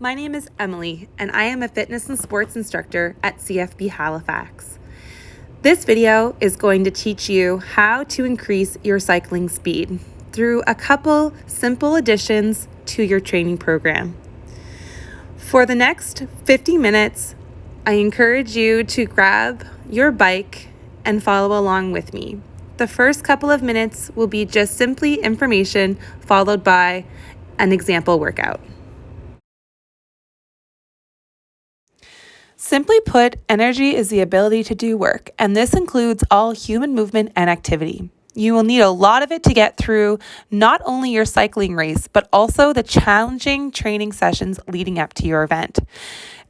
My name is Emily, and I am a fitness and sports instructor at CFB Halifax. This video is going to teach you how to increase your cycling speed through a couple simple additions to your training program. For the next 50 minutes, I encourage you to grab your bike and follow along with me. The first couple of minutes will be just simply information followed by an example workout. Simply put, energy is the ability to do work, and this includes all human movement and activity. You will need a lot of it to get through not only your cycling race, but also the challenging training sessions leading up to your event.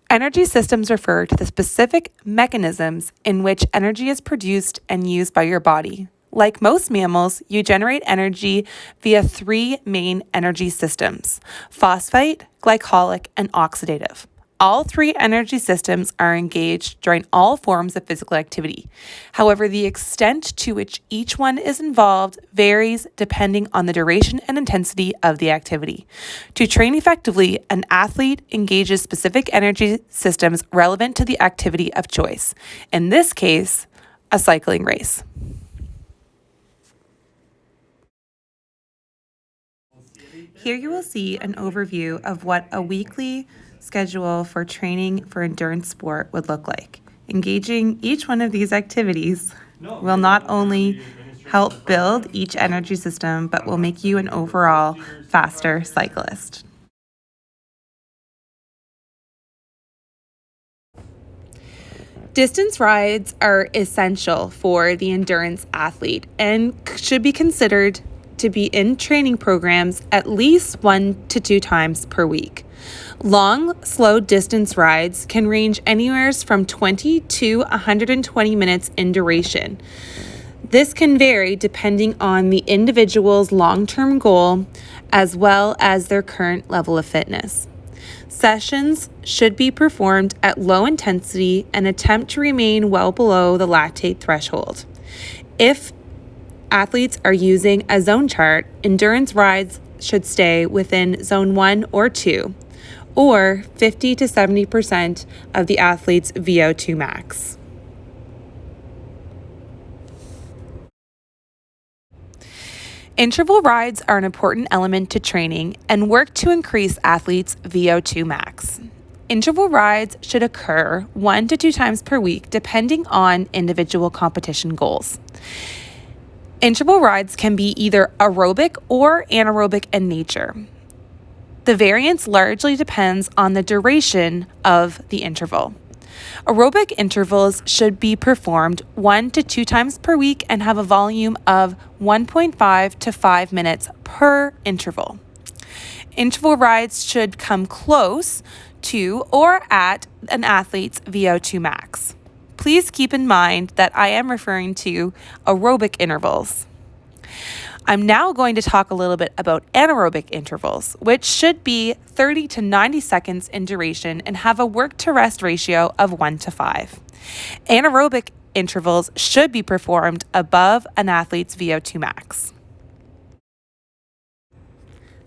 Energy systems refer to the specific mechanisms in which energy is produced and used by your body. Like most mammals, you generate energy via three main energy systems: phosphate, glycolic, and oxidative. All three energy systems are engaged during all forms of physical activity. However, the extent to which each one is involved varies depending on the duration and intensity of the activity. To train effectively, an athlete engages specific energy systems relevant to the activity of choice. In this case, a cycling race. Here you will see an overview of what a weekly schedule for training for endurance sport would look like. Engaging each one of these activities will not only help build each energy system, but will make you an overall faster cyclist. Distance rides are essential for the endurance athlete and should be considered to be in training programs at least 1 to 2 times per week. Long, slow distance rides can range anywhere from 20 to 120 minutes in duration. This can vary depending on the individual's long-term goal as well as their current level of fitness. Sessions should be performed at low intensity and attempt to remain well below the lactate threshold. If athletes are using a zone chart, endurance rides should stay within zone 1 or 2, or 50 to 70% of the athlete's VO2 max. Interval rides are an important element to training and work to increase athletes' VO2 max. Interval rides should occur 1 to 2 times per week, depending on individual competition goals. Interval rides can be either aerobic or anaerobic in nature. The variance largely depends on the duration of the interval. Aerobic intervals should be performed 1 to 2 times per week and have a volume of 1.5 to 5 minutes per interval. Interval rides should come close to or at an athlete's VO2 max. Please keep in mind that I am referring to aerobic intervals. I'm now going to talk a little bit about anaerobic intervals, which should be 30 to 90 seconds in duration and have a work-to-rest ratio of 1 to 5. Anaerobic intervals should be performed above an athlete's VO2 max.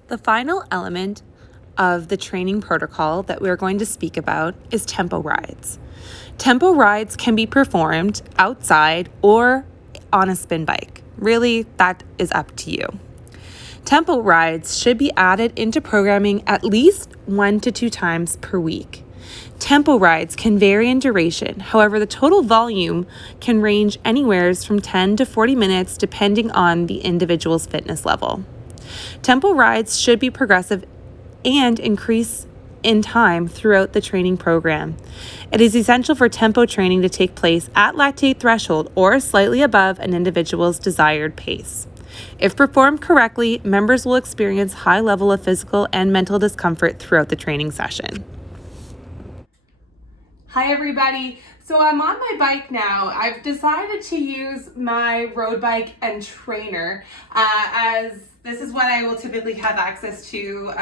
The final element of the training protocol that we're going to speak about is tempo rides. Tempo rides can be performed outside or on a spin bike. Really, that is up to you. Tempo rides should be added into programming at least 1 to 2 times per week. Tempo rides can vary in duration. However, the total volume can range anywhere from 10 to 40 minutes depending on the individual's fitness level. Tempo rides should be progressive and increase in time throughout the training program. It is essential for tempo training to take place at lactate threshold or slightly above an individual's desired pace. If performed correctly, members will experience high level of physical and mental discomfort throughout the training session. Hi everybody. So I'm on my bike now. I've decided to use my road bike and trainer as this is what I will typically have access to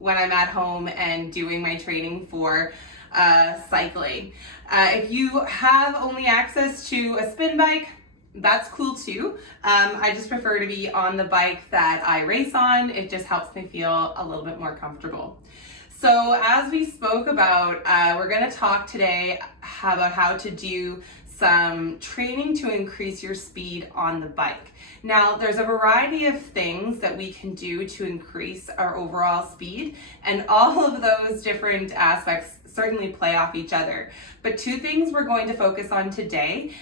when I'm at home and doing my training for cycling. If you have only access to a spin bike, that's cool too. I just prefer to be on the bike that I race on. It just helps me feel a little bit more comfortable. So as we spoke about, we're going to talk today about how to do some training to increase your speed on the bike. Now, there's a variety of things that we can do to increase our overall speed, and all of those different aspects certainly play off each other. But two things we're going to focus on today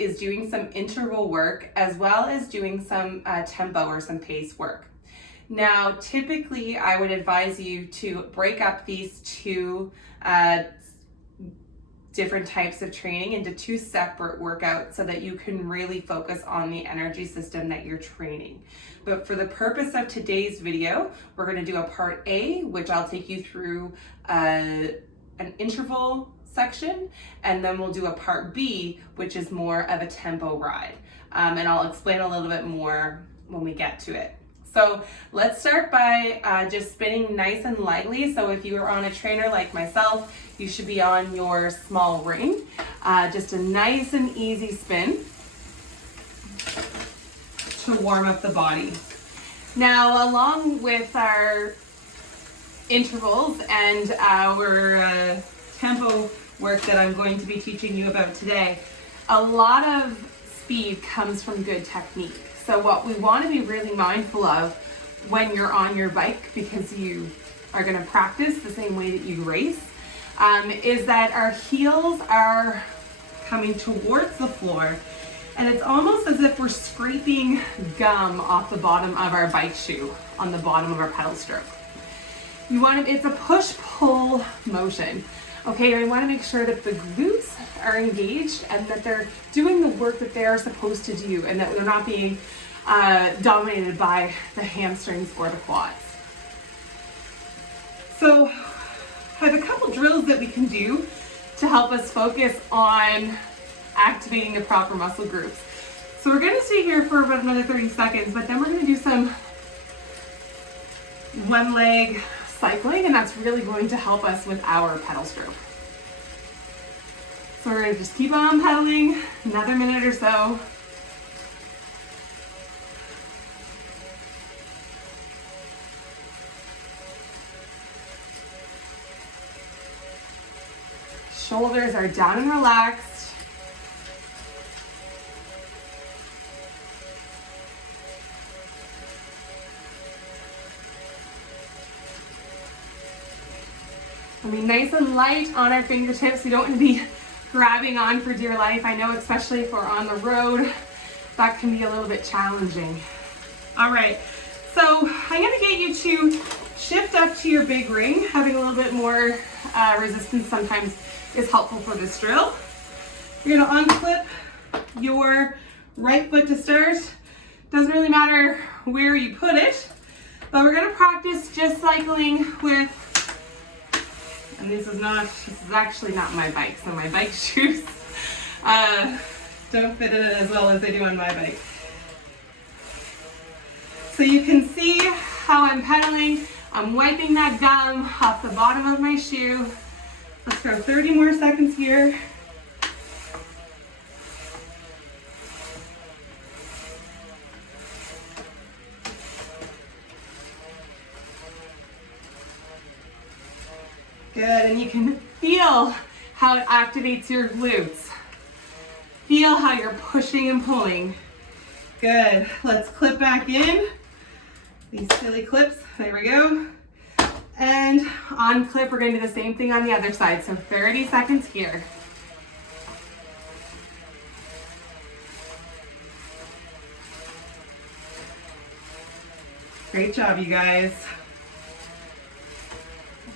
is doing some interval work as well as doing some tempo or some pace work. Now, typically, I would advise you to break up these two different types of training into two separate workouts so that you can really focus on the energy system that you're training. But for the purpose of today's video, we're going to do a part A, which I'll take you through an interval section, and then we'll do a part B, which is more of a tempo ride. And I'll explain a little bit more when we get to it. So let's start by just spinning nice and lightly. So if you are on a trainer like myself, you should be on your small ring. Just a nice and easy spin to warm up the body. Now, along with our intervals and our tempo work that I'm going to be teaching you about today, a lot of speed comes from good technique. So what we want to be really mindful of when you're on your bike, because you are going to practice the same way that you race, is that our heels are coming towards the floor, and it's almost as if we're scraping gum off the bottom of our bike shoe on the bottom of our pedal stroke. It's a push-pull motion. Okay, we want to make sure that the glutes are engaged and that they're doing the work that they're supposed to do, and that they're not being dominated by the hamstrings or the quads. So I have a couple drills that we can do to help us focus on activating the proper muscle groups. So we're going to stay here for about another 30 seconds, but then we're going to do some one leg cycling, and that's really going to help us with our pedal stroke. So we're going to just keep on pedaling another minute or so. Shoulders are down and relaxed. I mean, nice and light on our fingertips. We don't want to be grabbing on for dear life. I know, especially if we're on the road, that can be a little bit challenging. All right, so I'm going to get you to shift up to your big ring. Having a little bit more resistance sometimes is helpful for this drill. You're going to unclip your right foot to start. Doesn't really matter where you put it, but we're going to practice just cycling with, and this is actually not my bike, so my bike shoes don't fit in it as well as they do on my bike. So you can see how I'm pedaling. I'm wiping that gum off the bottom of my shoe. Let's go 30 more seconds here. Good, and you can feel how it activates your glutes. Feel how you're pushing and pulling. Good, let's clip back in. These silly clips, there we go. And on clip, we're going to do the same thing on the other side. So 30 seconds here. Great job, you guys.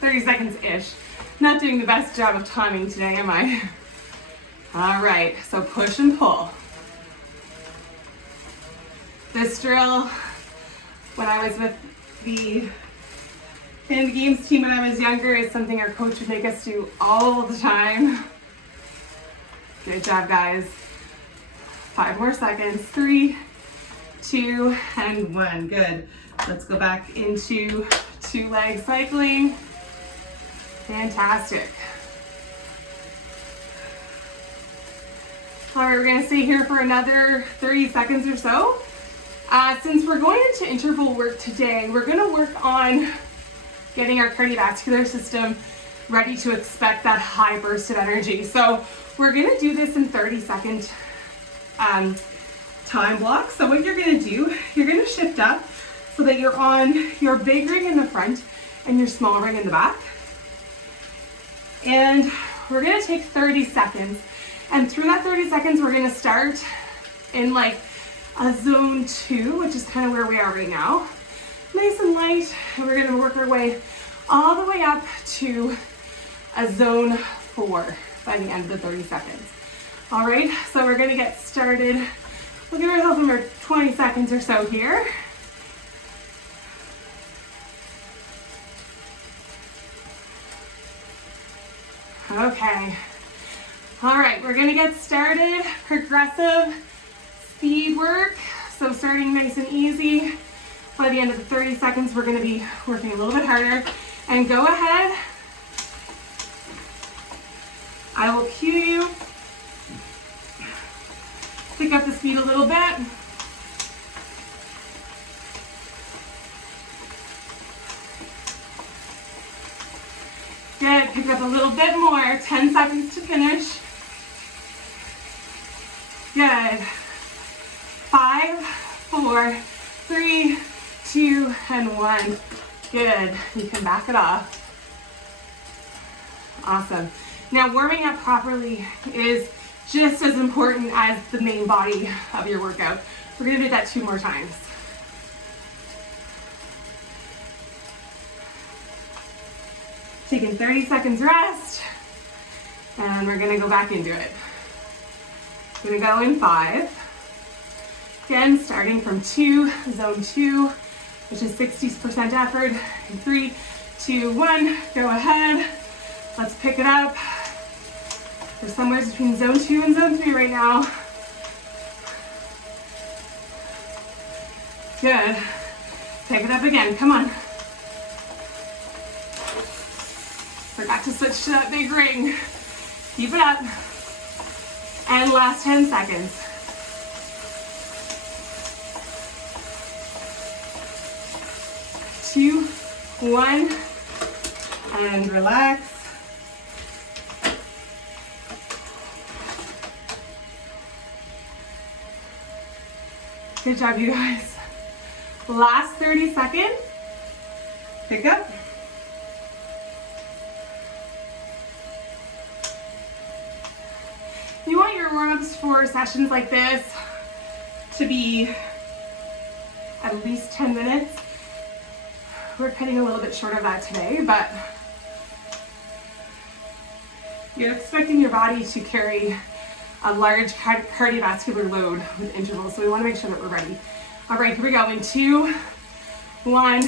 30 seconds-ish. Not doing the best job of timing today, am I? All right, so push and pull. This drill, when I was with the Canada Games team when I was younger, is something our coach would make us do all the time. Good job, guys. 5 more seconds. 3, 2, and 1. Good. Let's go back into 2-leg cycling. Fantastic. All right, we're gonna stay here for another 30 seconds or so. Since we're going into interval work today, we're gonna work on getting our cardiovascular system ready to expect that high burst of energy. So we're gonna do this in 30-second time blocks. So what you're gonna do, you're gonna shift up so that you're on your big ring in the front and your small ring in the back. And we're gonna take 30 seconds. And through that 30 seconds, we're gonna start in like a zone 2, which is kind of where we are right now. Nice and light, and we're gonna work our way all the way up to a zone 4 by the end of the 30 seconds. All right, so we're gonna get started. We'll give ourselves another 20 seconds or so here. Okay. All right, we're gonna get started. Progressive speed work. So starting nice and easy. By the end of the 30 seconds, we're gonna be working a little bit harder. And go ahead. I will cue you. Pick up the speed a little bit. Good, pick up a little bit more. 10 seconds to finish. Good. 5, 4, 3, 2, and 1. Good, you can back it off. Awesome. Now warming up properly is just as important as the main body of your workout. We're gonna do that 2 more times. Taking 30 seconds rest, and we're gonna go back into it. Gonna go in 5. Again, starting from 2, zone 2, which is 60% effort. In 3, 2, 1, go ahead. Let's pick it up. We're somewhere between zone 2 and zone 3 right now. Good. Pick it up again, come on. Forgot to switch to that big ring. Keep it up. And last 10 seconds. Two, 1, and relax. Good job, you guys. Last 30 seconds. Pick up. You want your warm-ups for sessions like this to be at least 10 minutes. We're cutting a little bit short of that today, but you're expecting your body to carry a large cardiovascular load with intervals, so we want to make sure that we're ready. All right, here we go. In 2, 1,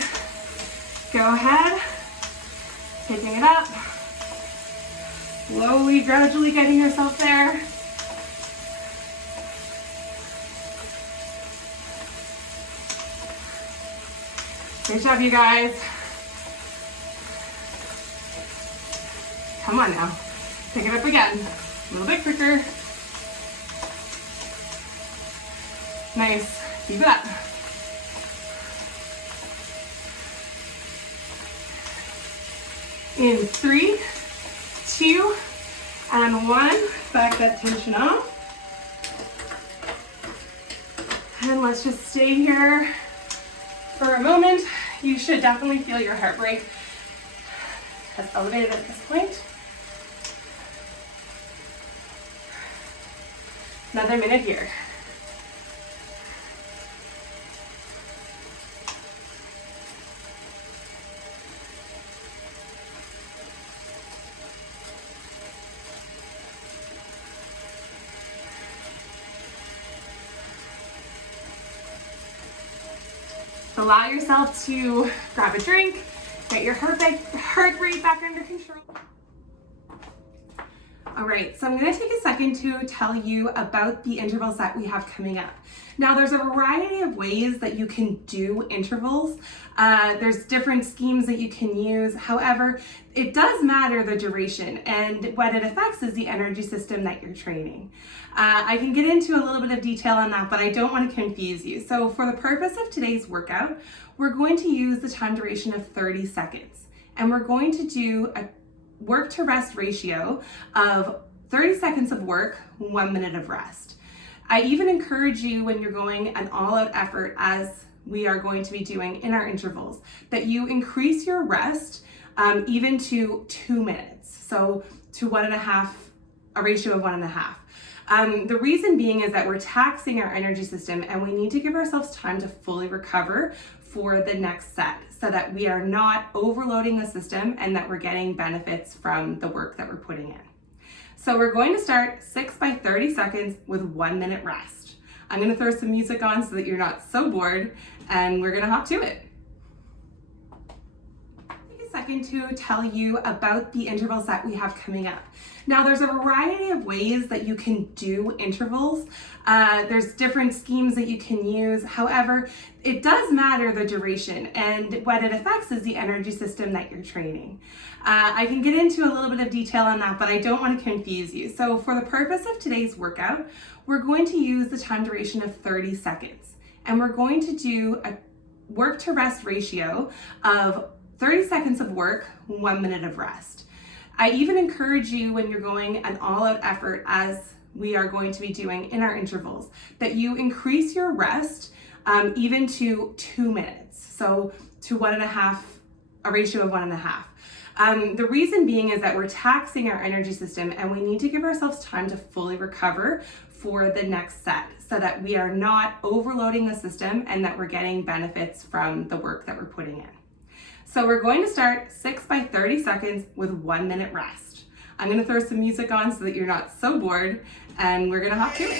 go ahead. Picking it up. Slowly, gradually getting yourself there. Good job, you guys. Come on now. Pick it up again. A little bit quicker. Nice. Keep it up. In 3, 2, and 1. Back that tension off. And let's just stay here for a moment. You should definitely feel your heart rate has elevated at this point. Another minute here. Allow yourself to grab a drink, get your heart rate back under control. All right, so I'm gonna take a second to tell you about the interval set we have coming up. Now, there's a variety of ways that you can do intervals. There's different schemes that you can use. However, it does matter the duration, and what it affects is the energy system that you're training. I can get into a little bit of detail on that, but I don't want to confuse you. So for the purpose of today's workout, we're going to use the time duration of 30 seconds. and we're going to do a work to rest ratio of 30 seconds of work, 1 minute of rest. I even encourage you, when you're going an all-out effort, as we are going to be doing in our intervals, that you increase your rest even to 2 minutes. So to 1.5, a ratio of 1.5. The reason being is that we're taxing our energy system and we need to give ourselves time to fully recover for the next set so that we are not overloading the system and that we're getting benefits from the work that we're putting in. So we're going to start 6 by 30 seconds with 1 minute rest. I'm going to throw some music on so that you're not so bored, and we're going to hop to it. Take a second to tell you about the intervals that we have coming up. Now, there's a variety of ways that you can do intervals. There's different schemes that you can use. However, it does matter the duration, and what it affects is the energy system that you're training. I can get into a little bit of detail on that, but I don't want to confuse you. So for the purpose of today's workout, we're going to use the time duration of 30 seconds, and we're going to do a work to rest ratio of 30 seconds of work, 1 minute of rest. I even encourage you, when you're going an all-out effort, as we are going to be doing in our intervals, that you increase your rest even to 2 minutes. So to 1.5, a ratio of 1.5. The reason being is that we're taxing our energy system and we need to give ourselves time to fully recover for the next set so that we are not overloading the system and that we're getting benefits from the work that we're putting in. So we're going to start 6 by 30 seconds with 1 minute rest. I'm going to throw some music on so that you're not so bored, and we're going to hop to it. All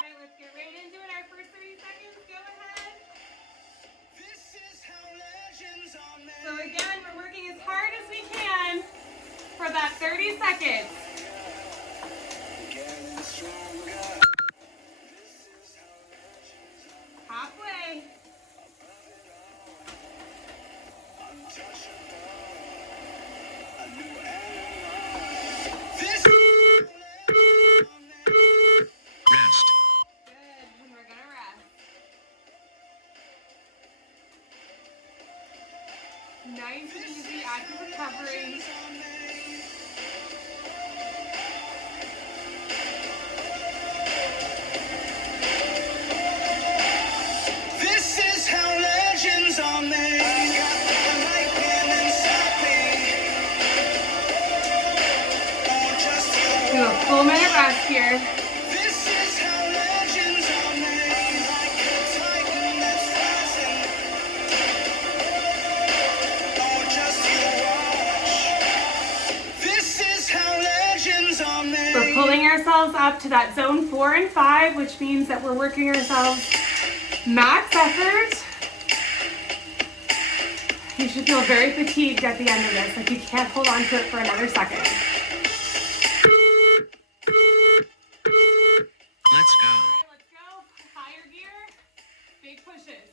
right, let's get right into it. Our first 30 seconds, go ahead. This is how legends are made. So again, we're working as hard as we can for that 30 seconds. Halfway. Rest. Good, and we're gonna rest. Nice and easy, active recovery. Do a full minute rest here. This is how legends are made, like a titan that's rising. Oh, just you watch. This is how legends are made. We're pulling ourselves up to that zone 4 and 5, which means that we're working ourselves max effort. You should feel very fatigued at the end of this, like you can't hold on to it for another second. Let's go. All right, let's go. Higher gear, big pushes.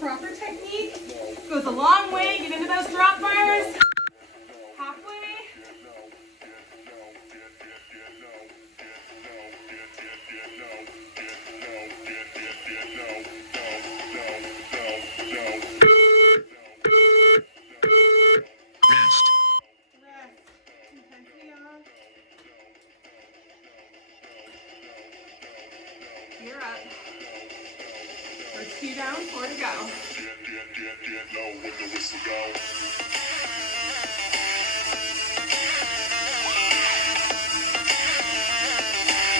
Proper technique goes a long way. Get into those drop bars. Halfway. Rest. Intensity off. You're up. We're 2 down, 4 to go.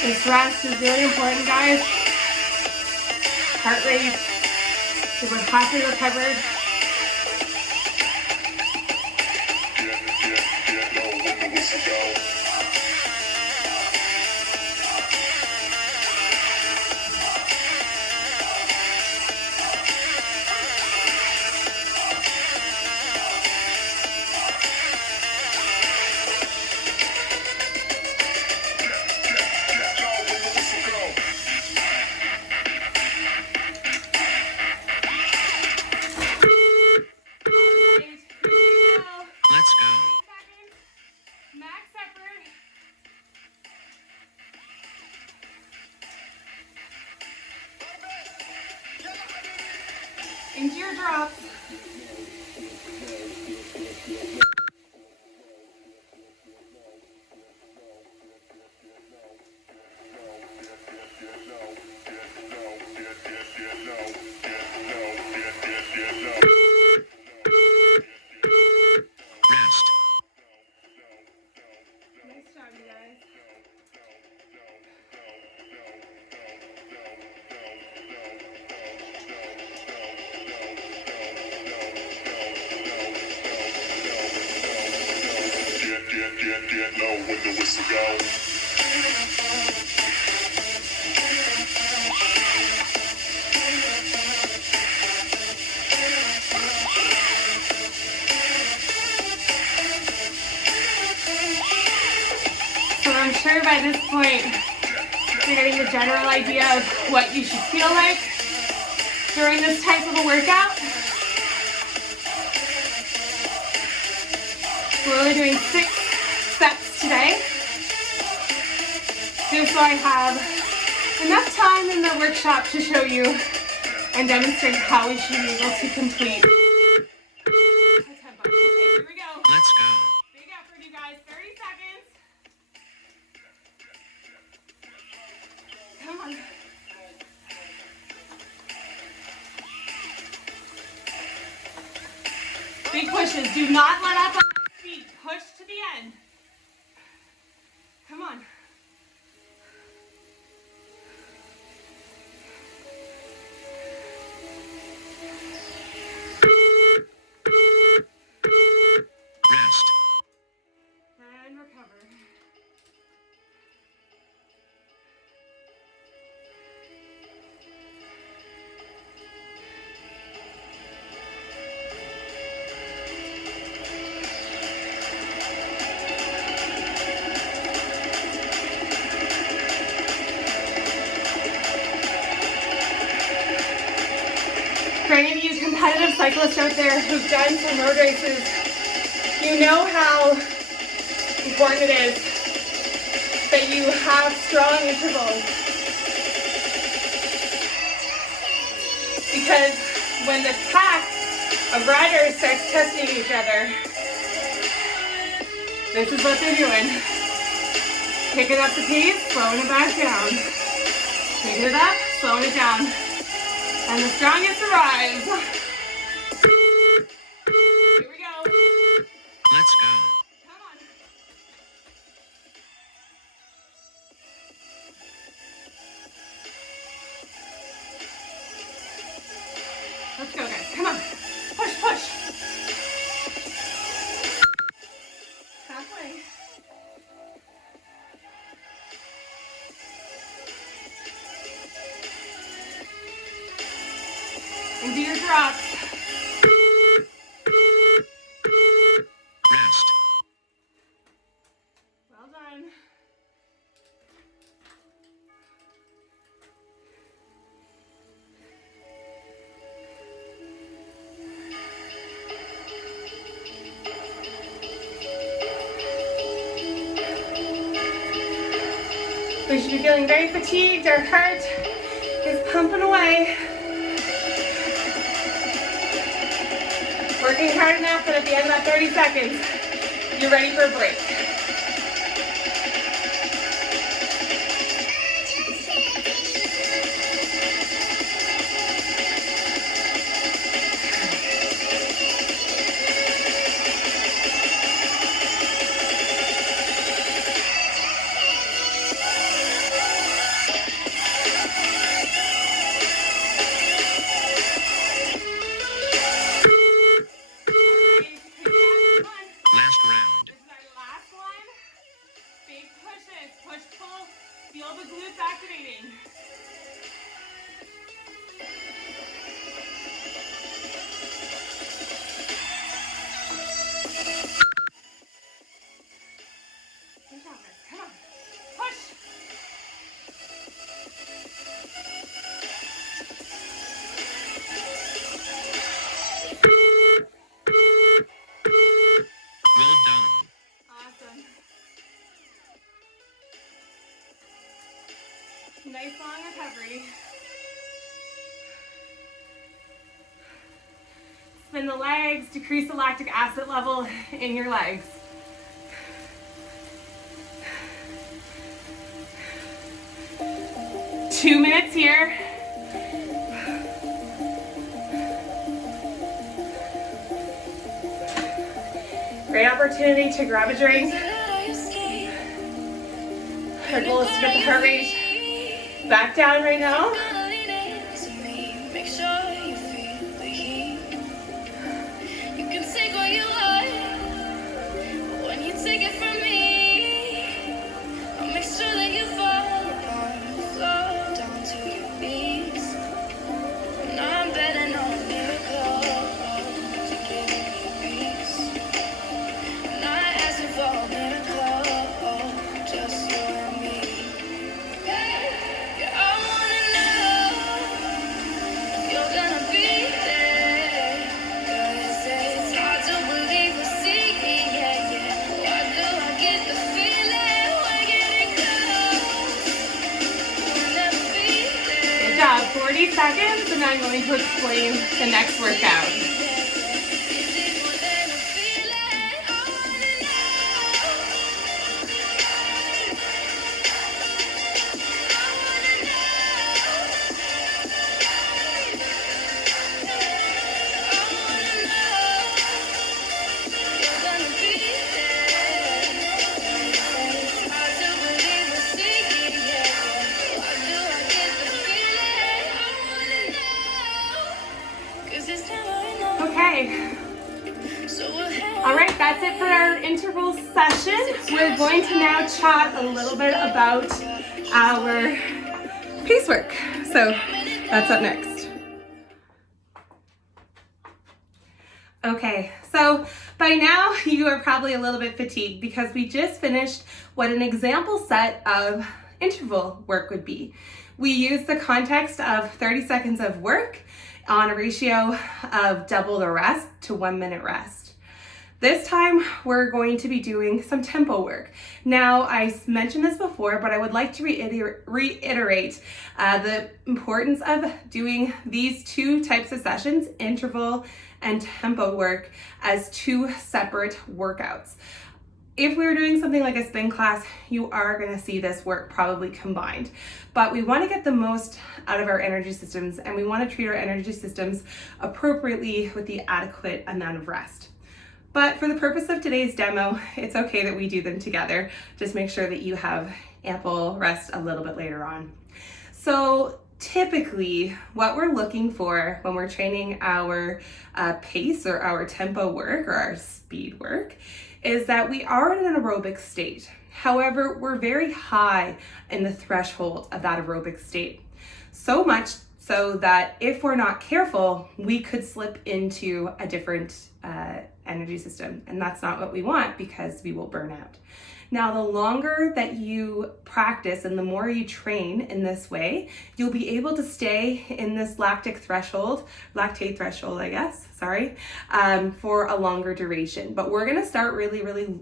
This rest is really important, guys. Heart rate, so we're halfway recovered. Into your drops. Get low when the whistle goes. So I'm sure by this point you're getting the general idea of what you should feel like during this type of a workout. We're only doing 6 sets today, just so I have enough time in the workshop to show you and demonstrate how we should be able to complete a tempo. Okay, here we go. Let's go. Big effort, you guys. 30 seconds. Come on. Big pushes. Do not let up on that feet. Push to the end. Come on. Rest. And recover. For any of you competitive cyclists out there who've done some road races, you know how important it is that you have strong intervals. Because when the pack of riders starts testing each other, this is what they're doing. Picking up the pace, slowing it back down. Picking it up, slowing it down. And the strongest arrives. Here we go. Let's go. Come on. Let's go, guys. Come on. Push, push. Halfway. Into your drops. Rest. Well done. We should be feeling very fatigued. Our heart is pumping away. Working hard enough that at the end of that 30 seconds, you're ready for a break. Last round. This is our last one. Big pushes. Push, pull. Feel the glutes activating. Good job, guys. Come on. Push. Well done. Awesome. Nice long recovery. And the legs, decrease the lactic acid level in your legs. Two minutes here. Great opportunity to grab a drink. Our goal is to get the heart rate back down right now. Good job, 40 seconds, and I'm going to explain the next workout. Okay. All right, that's it for our interval session. We're going to now chat a little bit about our pace work. So that's up next. Okay, so by now you are probably a little bit fatigued because we just finished what an example set of interval work would be. We used the context of 30 seconds of work on a ratio of double the rest to 1 minute rest. This time we're going to be doing some tempo work. Now I mentioned this before, but I would like to reiterate the importance of doing these two types of sessions, interval and tempo work, as two separate workouts. If we were doing something like a spin class, you are going to see this work probably combined. But we want to get the most out of our energy systems, and we want to treat our energy systems appropriately with the adequate amount of rest. But for the purpose of today's demo, it's okay that we do them together. Just make sure that you have ample rest a little bit later on. So typically, what we're looking for when we're training our pace or our tempo work or our speed work is that we are in an aerobic state. However, we're very high in the threshold of that aerobic state. So much so that if we're not careful, we could slip into a different energy system. And that's not what we want because we will burn out. Now, the longer that you practice and the more you train in this way, you'll be able to stay in this lactate threshold, for a longer duration. But we're gonna start really, really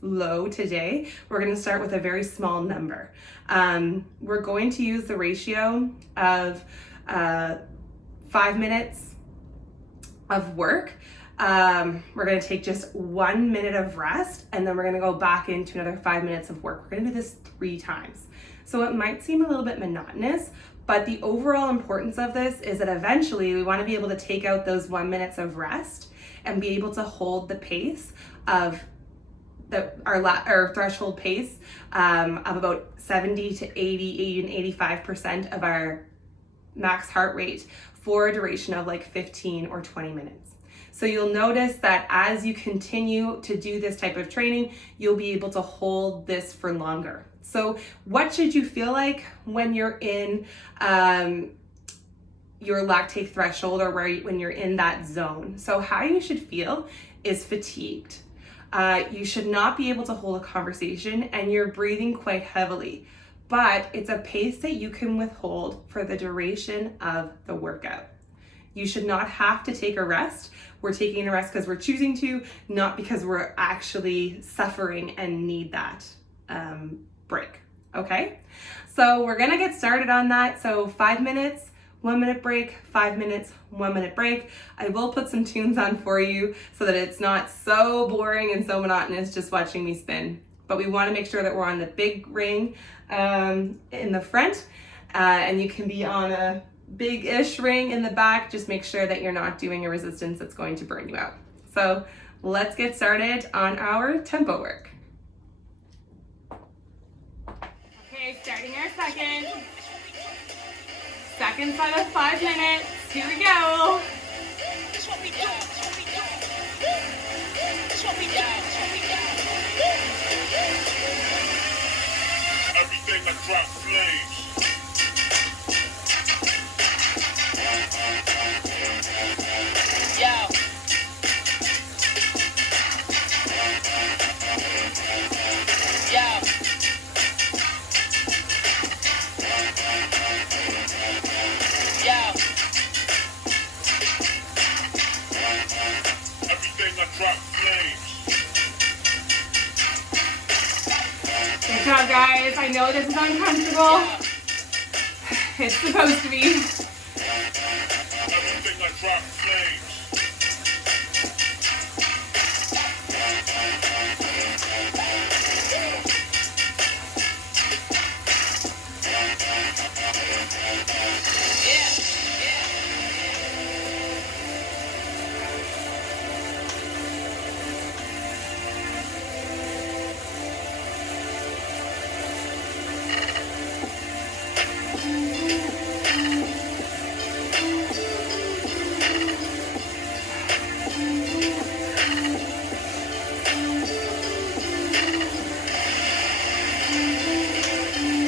low today. We're gonna start with a very small number. We're going to use the ratio of 5 minutes of work. We're going to take just 1 minute of rest, and then we're going to go back into another 5 minutes of work. We're going to do this 3 times. So it might seem a little bit monotonous, but the overall importance of this is that eventually we want to be able to take out those 1 minute of rest and be able to hold the pace of our threshold pace of about 70 to 80 and 85% of our max heart rate for a duration of like 15 or 20 minutes. So you'll notice that as you continue to do this type of training, you'll be able to hold this for longer. So what should you feel like when you're in your lactate threshold or when you're in that zone? So how you should feel is fatigued. You should not be able to hold a conversation and you're breathing quite heavily, but it's a pace that you can withhold for the duration of the workout. You should not have to take a rest. We're taking a rest because we're choosing to, not because we're actually suffering and need that break, okay? So we're gonna get started on that. So 5 minutes, 1 minute break, 5 minutes, 1 minute break. I will put some tunes on for you so that it's not so boring and so monotonous just watching me spin. But we want to make sure that we're on the big ring in the front, and you can be on a big-ish ring in the back. Just make sure that you're not doing a resistance that's going to burn you out. So let's get started on our tempo work. Okay, starting our second set of 5 minutes. Here we go. Everything I drop flames. Yo. Yo. Everything I drop flames. Good job, guys. I know this is uncomfortable. It's supposed to be. Everything I drop flames.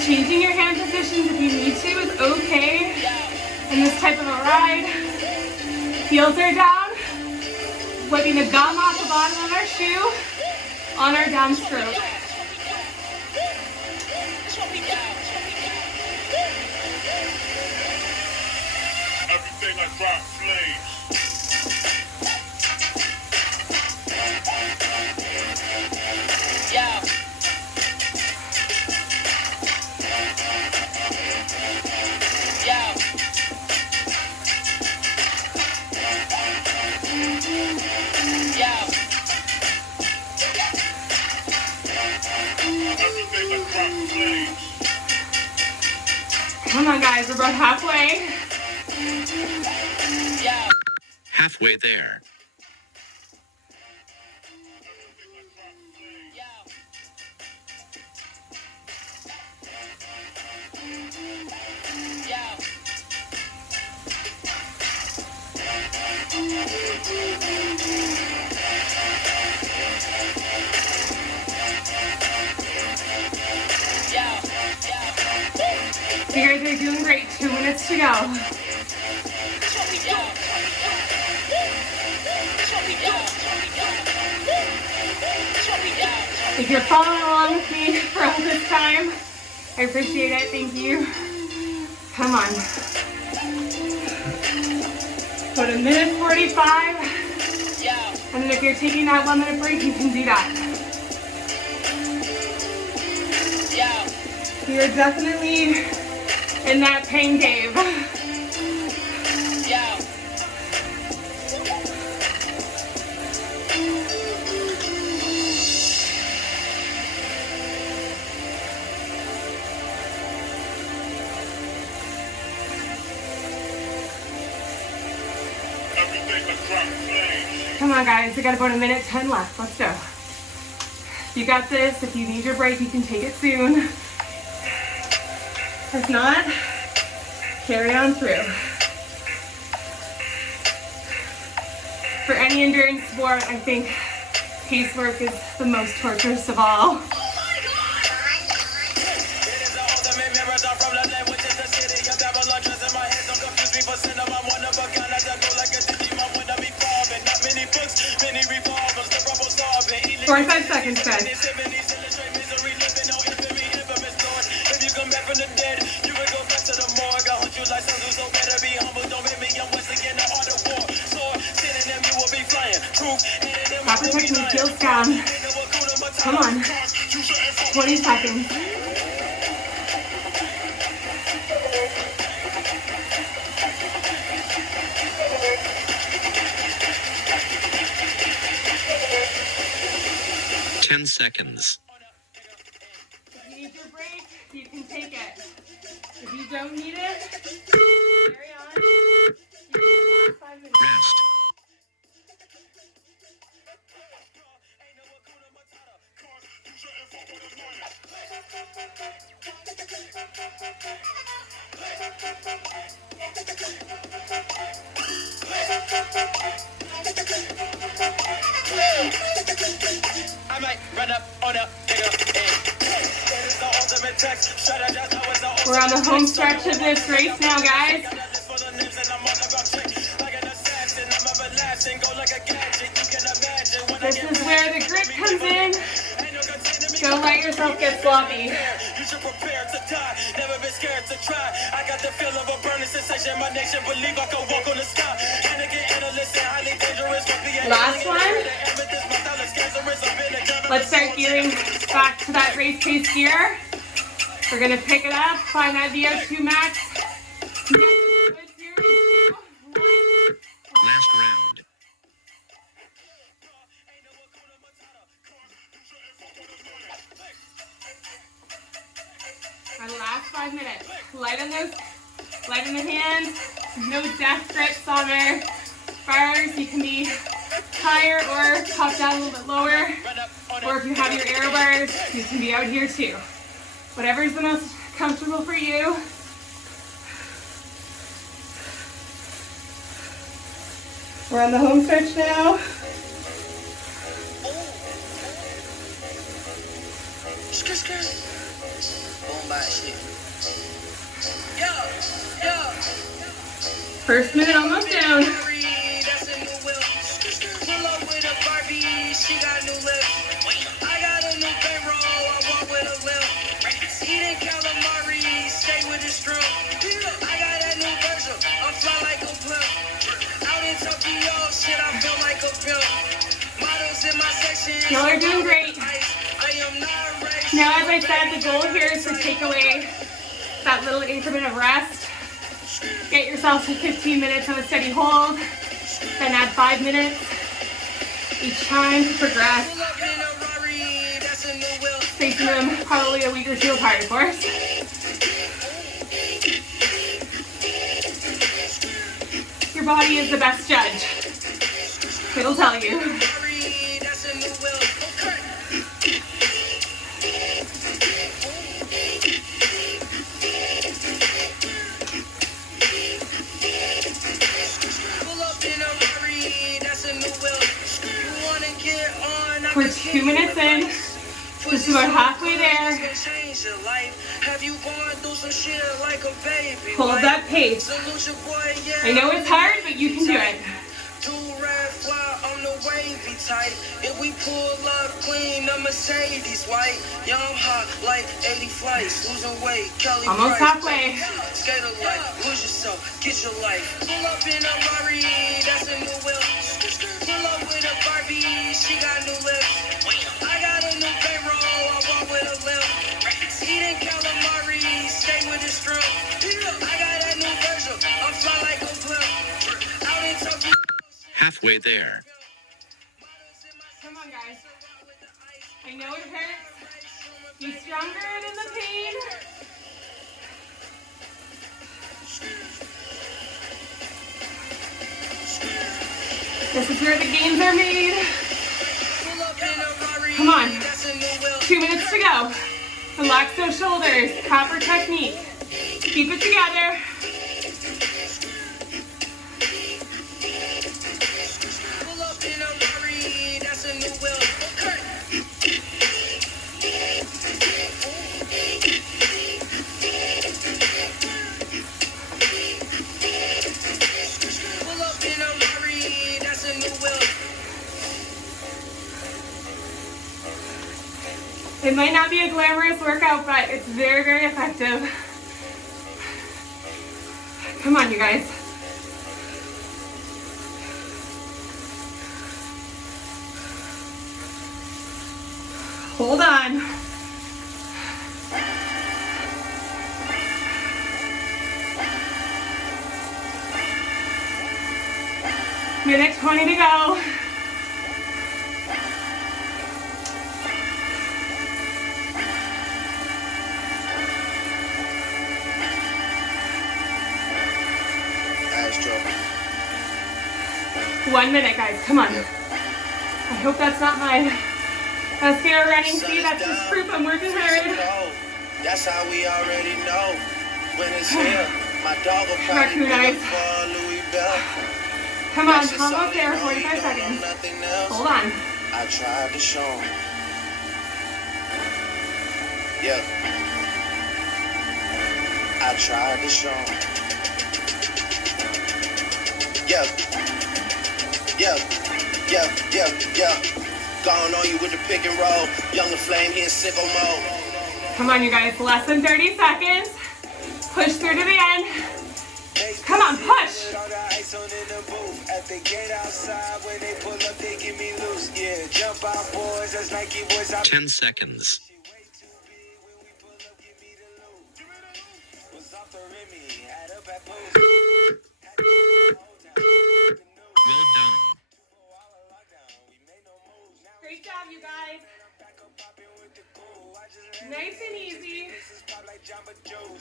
Changing your hand positions if you need to is okay in this type of a ride. Heels are down, wiping the gum off the bottom of our shoe on our downstroke. Everything I drop flames. Everything I drop flames. Come on, guys, we're about halfway. Halfway there. You guys are doing great. 2 minutes to go. If you're following along with me for all this time, I appreciate it. Thank you. Come on. Go to minute 45. And then if you're taking that 1 minute break, you can do that. You're definitely in that pain cave. Come on, guys, we got about a minute 10 left. Let's go. You got this. If you need your break, you can take it soon. If not, carry on through. For any endurance sport, I think pace work is the most torturous of all. Or 5 seconds, guys. Stop protecting the heels down. Come on. 20 seconds. 10 seconds. If you need your break, you can take it. If you don't need it, carry on. You can do the last 5 minutes. Rest. I might run up on a nigga. We're on the home stretch of this race now, guys. This is where the grit comes in. Don't let yourself get sloppy. You should prepare to die, never been scared to try. I got the feel of a burning sensation. My nation believe I can walk on the sky. Highly dangerous. Last one. Let's start gearing back to that race pace gear. We're gonna pick it up, find that VO2 max. Last round. Our last 5 minutes. Light on those, light on the hands. No death grips on our bars. You can be higher or pop down a little bit lower. Or if you have your aero bars, you can be out here too. Whatever is the most comfortable for you. We're on the home stretch now. First minute almost down. Y'all are doing great. Now, as I said, the goal here is to take away that little increment of rest. Get yourself to 15 minutes of a steady hold, then add 5 minutes each time to progress. Spacing them probably a week or two apart, of course. Your body is the best judge. It'll tell you. We're 2 minutes in, just about halfway there. Hold that pace. I know it's hard, but you can do it. If we pull up clean, the Mercedes white. Young hot like 80 flights, losing weight. Kelly almost halfway. Skate a life, lose yourself, get your life. Pull up in a Rari, that's a new wheel. Pull up with a Barbie, she got new lips. I got a new payroll, I walk with a limp. Eating calamari, stay with the strip. I got a new version, I fly like a blimp. Out in Tokyo. Halfway there. Come on, guys. I know it hurts. Be stronger than the pain. This is where the gains are made. Come on. 2 minutes to go. Relax those shoulders. Proper technique. Keep it together. It might not be a glamorous workout, but it's very, very effective. Come on, you guys. Hold on. Minute 20 to go. 1 minute, guys. Come on. I hope that's not my mascara running. See, that's just proof I'm working hard. That's how we already know when it's here. My dog will probably Raccoon eyes. for Louis Bell. Come on, almost there. 45 seconds. Hold on. I tried to show him. Yeah. I tried to show him. Yeah. Gone on you with the pick and roll. Younger flame here in sicko mode. Come on, you guys. Less than 30 seconds. Push through to the end. Come on, push. At the gate outside, when they pull up, they give me loose. Yeah, jump out, boys. That's Nike boys. 10 seconds. Well done. Great job, you guys. Nice and easy.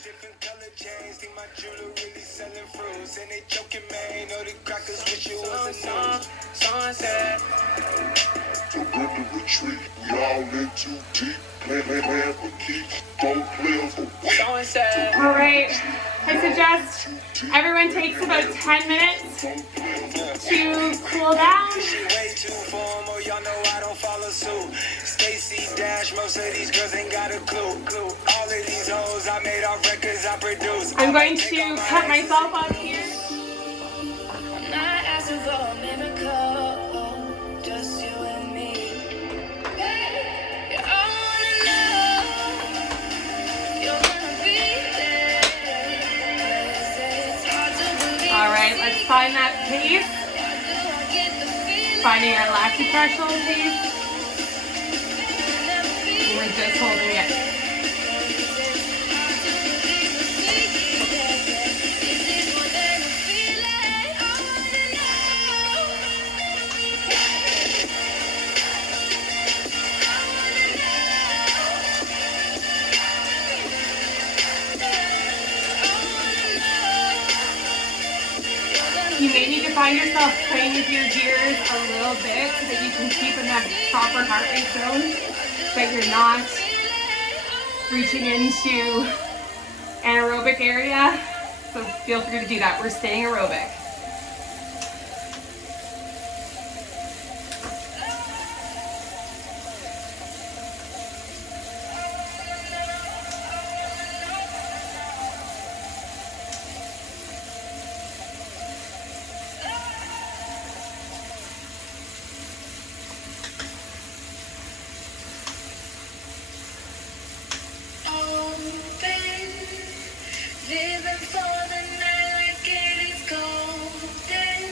Different color chains, think my jeweler really selling fruits. And they joking, man, know the crackers wish it was a news. Someone said, Surrender retreat, we all in too deep. Plan for keeps, don't play for weeks. someone said, All right. I suggest everyone takes about 10 minutes to cool down. she way too formal, y'all know I don't follow suit. Stacy Dash, most of these girls ain't got a clue. All of these hoes I made off records I produce. I'm going to cut myself off here. I'm not asking for a miracle, just you and me. Yeah, I wanna know you're gonna be there. 'Cause it's hard to believe. All right, let's find that pace. Why do I get the feeling Finding our lactic threshold pace. when I'm feeling We're just holding it. You may need to find yourself playing with your gears a little bit so that you can keep in that proper heart rate zone, but you're not reaching into anaerobic area. So feel free to do that. We're staying aerobic. Living for the night like it is golden.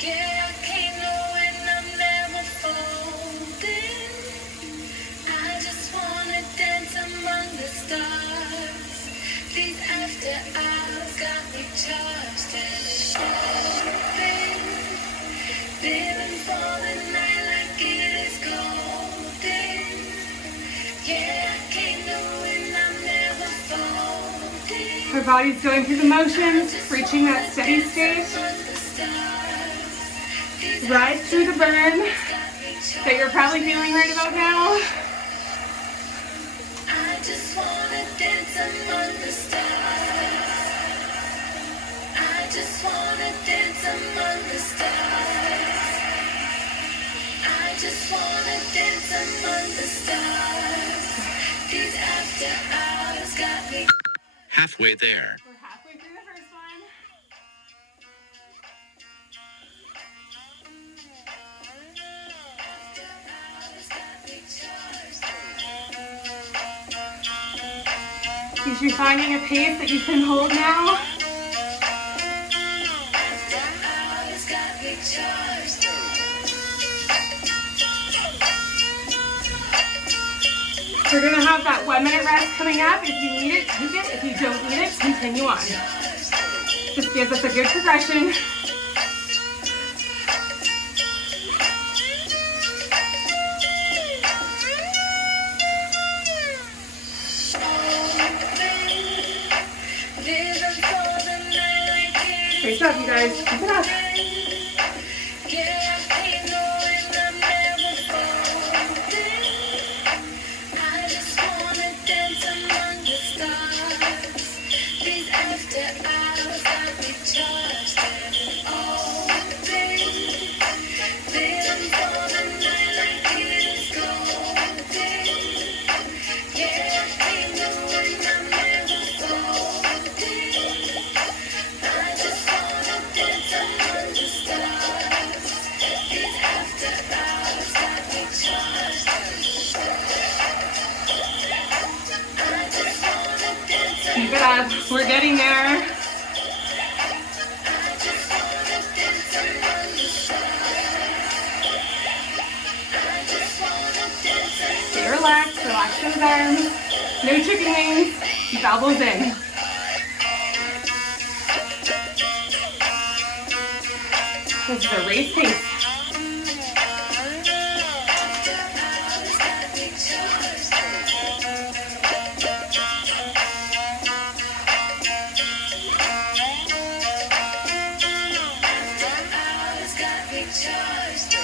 Yeah, I can't know when I'm never folding. I just wanna dance among the stars. These after hours got me charged and open. Living for the night like it is golden. Yeah, I can't know when I'm never folding. Our body's going through the motions, reaching that steady state. Ride through the burn that you're probably feeling right about now. I just wanna dance among the stars. I just wanna dance among the stars. I just wanna dance among the stars. These after hours got me. Halfway there. We're halfway through the first one. Is you finding a pace that you can hold now? Hours got me charged. We're gonna have that 1 minute rest coming up. If you need it, take it. If you don't need it, continue on. Just gives us a good progression. Great job, you guys. Keep it up. Yeah, I ain't knowing I'm never folding. I just wanna dance among the stars. These after hours got me charged and open. Living for the night like it is golden. Yeah, I ain't knowing I'm never folding. I just wanna dance among the stars. These after hours got me charged. I just wanna dance Keep it up. We're getting there. I just wanna dance among the stars. I just wanna dance Stay relaxed. Relax those arms. No chicken wings. Keep elbows in. This is a race pace. hours got me charged. Hours got me charged.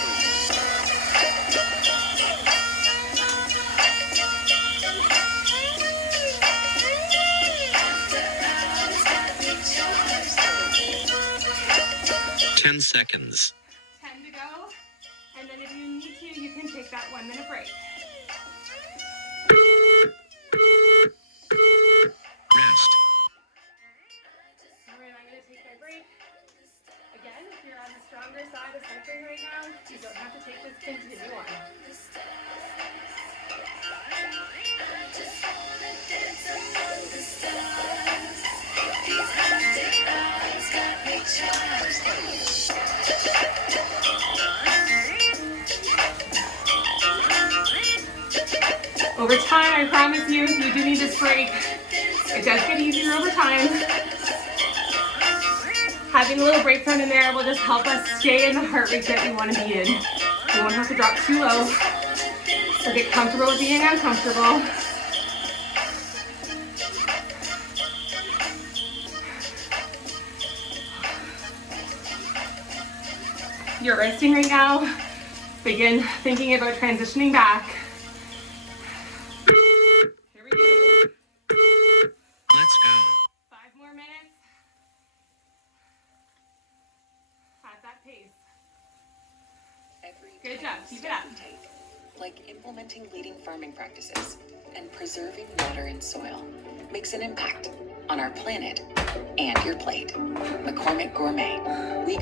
Hours got me charged. 10 seconds. 10 to go. And then if you need to, you can take that 1 minute break. Rest. All right, I'm going to take my break. Again, if you're on the stronger side of cycling right now, you don't have to take this continue on. Just wanna dance among the stars. These after hours got me charged. Over time, I promise you, you do need this break. It does get easier over time. Having a little break run in there will just help us stay in the heart rate that we want to be in. We won't have to drop too low. So get comfortable with being uncomfortable. You're resting right now. Begin thinking about transitioning back. Here we go. Let's go. 5 more minutes. At that pace. Every Good tiny job. Keep it step up. we take, like implementing leading farming practices and preserving water and soil, makes an impact on our planet and your plate. McCormick Gourmet. We